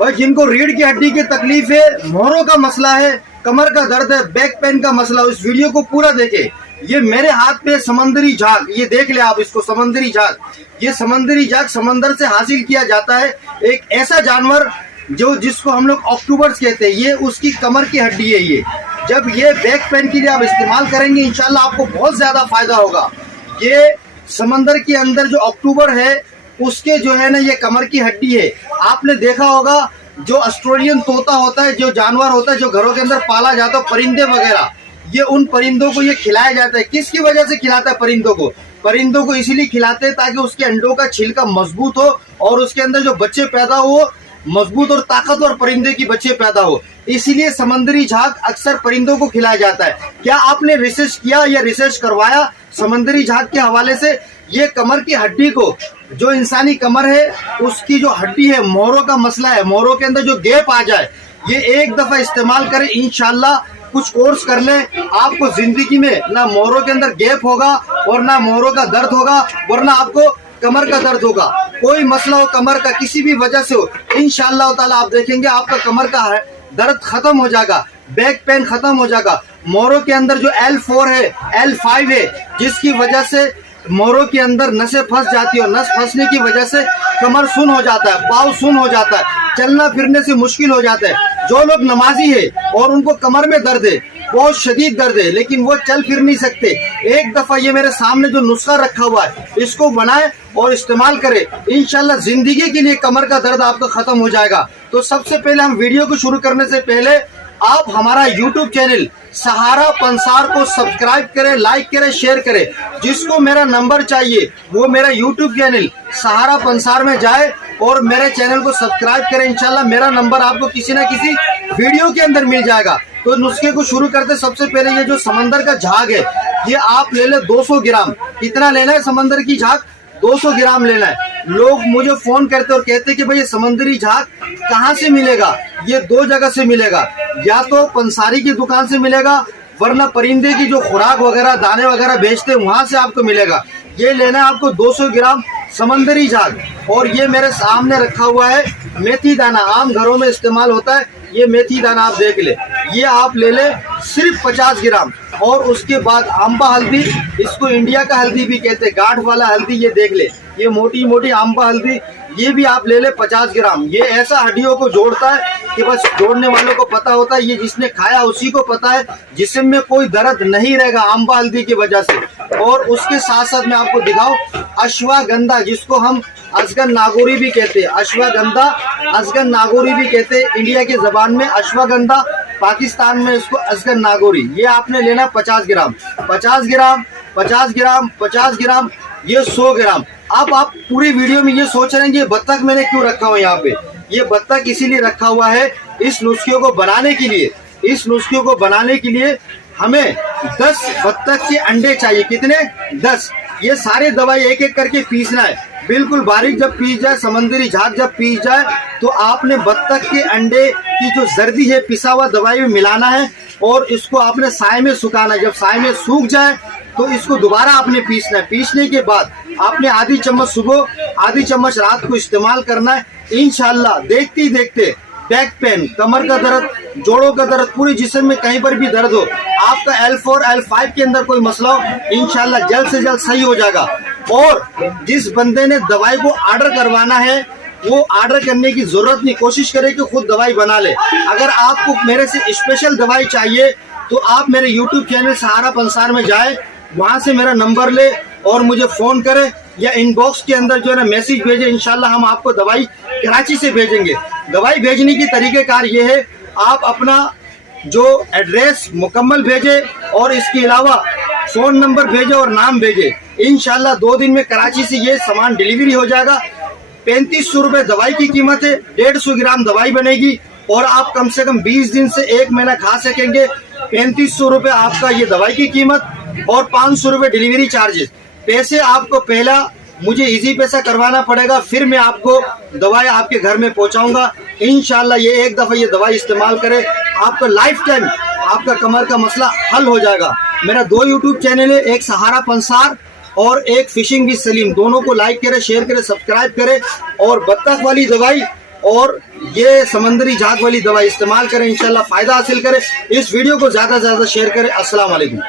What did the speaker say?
भाई जिनको रीढ़ की हड्डी की तकलीफ है, मोहरों का मसला है, कमर का दर्द है, बैक पेन का मसला, इस वीडियो को पूरा देखें। ये मेरे हाथ पे समंदरी झाग, ये देख ले आप इसको, समंदरी झाग। ये समंदरी झाग समंदर से हासिल किया जाता है। एक ऐसा जानवर जिसको हम लोग ऑक्टोबर्स कहते हैं, ये उसकी कमर की हड्डी है। ये जब ये बैक पेन के लिए आप इस्तेमाल करेंगे, इंशाल्लाह आपको बहुत ज्यादा फायदा होगा। ये समंदर के अंदर जो अक्टूबर है उसके जो है ना, ये कमर की हड्डी है। आपने देखा होगा जो ऑस्ट्रेलियन तोता होता है, जो जानवर होता है जो घरों के अंदर पाला जाता है, परिंदे वगैरह, ये उन परिंदों को ये खिलाया जाता है। किसकी वजह से खिलाता है परिंदों को? परिंदों को इसीलिए खिलाते हैं ताकि उसके अंडों का छिलका मजबूत हो और उसके अंदर जो बच्चे पैदा हो मजबूत और ताकतवर परिंदे की बच्चे पैदा हो। इसीलिए समंदरी झाग अक्सर परिंदों को खिलाया जाता है। क्या आपने रिसर्च किया या रिसर्च करवाया समंदरी झाग के हवाले से? ये कमर की हड्डी को, जो इंसानी कमर है उसकी जो हड्डी है, मोहरों का मसला है, मोहरों के अंदर जो गैप आ जाए, ये एक दफा इस्तेमाल करें, इंशाल्लाह कुछ कोर्स कर लें, आपको जिंदगी में ना मोहरों के अंदर गैप होगा और ना मोहरों का दर्द होगा, वरना आपको कमर का दर्द होगा। कोई मसला हो कमर का, किसी भी वजह से हो, इंशाअल्लाह ताला आप देखेंगे आपका कमर का दर्द खत्म हो जाएगा, बैक पेन खत्म हो जाएगा। मोहरों के अंदर जो L4 है, L5 है, जिसकी वजह से मोहरों के अंदर नसें फंस जाती है और नस फंसने की वजह से कमर सुन हो जाता है, पाँव सुन हो जाता है, चलना फिरने से मुश्किल हो जाता है। जो लोग नमाजी है और उनको कमर में दर्द है, बहुत शदीद दर्द है, लेकिन वो चल फिर नहीं सकते, एक दफा ये मेरे सामने जो नुस्खा रखा हुआ है इसको बनाए और इस्तेमाल करें, इंशाल्लाह जिंदगी के लिए कमर का दर्द आपका खत्म हो जाएगा। तो सबसे पहले हम वीडियो को शुरू करने से पहले आप हमारा YouTube चैनल सहारा पंसार को सब्सक्राइब करें, लाइक करें, शेयर करें। जिसको मेरा नंबर चाहिए वो मेरा YouTube चैनल सहारा पंसार में जाए और मेरे चैनल को सब्सक्राइब करें। इंशाल्लाह मेरा नंबर आपको किसी न किसी वीडियो के अंदर मिल जाएगा। तो नुस्खे को शुरू करते सबसे पहले ये जो समंदर का झाग है, ये आप ले ले 200 ग्राम। कितना लेना है समंदर की झाग? 200 ग्राम लेना है। लोग मुझे फोन करते और कहते कि भाई ये समंदरी झाग कहाँ से मिलेगा? ये दो जगह से मिलेगा, या तो पंसारी की दुकान से मिलेगा, वरना परिंदे की जो खुराक वगैरह दाने वगैरह बेचते हैं वहां से आपको मिलेगा। ये लेना है आपको 200 ग्राम समंदरी झाग। और ये मेरे सामने रखा हुआ है मेथी दाना, आम घरों में इस्तेमाल होता है, ये मेथी दाना आप देख ले, ये आप ले ले सिर्फ 50 ग्राम। और उसके बाद आंबा हल्दी, इसको इंडिया का हल्दी भी कहते हैं, गांठ वाला हल्दी, ये देख ले, ये मोटी मोटी आंबा हल्दी, ये भी आप ले ले 50 ग्राम। ये ऐसा हड्डियों को जोड़ता है कि बस जोड़ने वालों को पता होता है, ये जिसने खाया उसी को पता है, जिस्म में कोई दर्द नहीं रहेगा आंबा हल्दी की वजह से। और उसके साथ साथ मैं आपको दिखाऊं अश्वगंधा, जिसको हम अजगन नागौरी भी कहते हैं, अश्वगंधा अजगन नागौरी भी कहते हैं इंडिया की जबान में, अश्वगंधा पाकिस्तान में इसको अजगन नागौरी। ये आपने लेना 50 ग्राम, 50 ग्राम, 50 ग्राम, 50 ग्राम, ये 100 ग्राम। अब आप पूरी वीडियो में ये सोच रहे हैं ये बत्तख मैंने क्यों रखा हुआ है यहाँ पे? ये बत्तख इसीलिए रखा हुआ है इस नुस्खे को बनाने के लिए। इस नुस्खे को बनाने के लिए हमें 10 बत्तख के अंडे चाहिए। कितने? 10। ये सारे दवाई एक एक करके पीसना है, बिल्कुल बारीक। जब पीस जाए समंदरी झाग, जब पीस जाए तो आपने बत्तख के अंडे की जो जर्दी है पिसा हुआ दवाई में मिलाना है और इसको आपने साए में सुखाना है। जब साए में सूख जाए तो इसको दोबारा आपने पीसना है। पीसने के बाद आपने आधी चम्मच सुबह, आधी चम्मच रात को इस्तेमाल करना है। इंशाल्लाह देखते ही देखते बैक पेन, कमर का दर्द, जोड़ों का दर्द, पूरे जिस्म में कहीं पर भी दर्द हो, आपका L4 L5 के अंदर कोई मसला हो, इंशाल्लाह जल्द से जल्द सही हो जाएगा। और जिस बंदे ने दवाई को ऑर्डर करवाना है वो ऑर्डर करने की जरूरत नहीं, कोशिश करे कि खुद दवाई बना ले। अगर आपको मेरे से स्पेशल दवाई चाहिए तो आप मेरे YouTube चैनल सहारा पंसार में जाए, वहां से मेरा नंबर ले और मुझे फोन करे या इनबॉक्स के अंदर जो है ना मैसेज भेजे। इंशाल्लाह हम आपको दवाई कराची से भेजेंगे। दवाई भेजने की तरीकेकार ये है, आप अपना जो एड्रेस मुकम्मल भेजे और इसके अलावा फोन नंबर भेजे और नाम भेजे। इंशाल्लाह 2 दिन में कराची से ये सामान डिलीवरी हो जाएगा। 3500 रुपए दवाई की कीमत है, 150 ग्राम दवाई बनेगी और आप कम से कम 20 दिन से 1 महीना खा सकेंगे। 3500 रुपए आपका ये दवाई की कीमत और 500 रुपए डिलीवरी चार्जेस। पैसे आपको पहला मुझे इजी पैसा करवाना पड़ेगा, फिर मैं आपको दवाई आपके घर में पहुंचाऊंगा। इंशाल्लाह ये एक दफा ये दवाई इस्तेमाल करें, आपका लाइफ टाइम आपका कमर का मसला हल हो जाएगा। मेरा 2 यूट्यूब चैनल है, एक सहारा पंसार और एक फिशिंग विद सलीम। दोनों को लाइक करें, शेयर करें, सब्सक्राइब करें। और बत्तख वाली दवाई और ये समंदरी झाग वाली दवा इस्तेमाल करें, इंशाल्लाह फ़ायदा हासिल करें। इस वीडियो को ज़्यादा से ज़्यादा शेयर करें। अस्सलाम वालेकुम।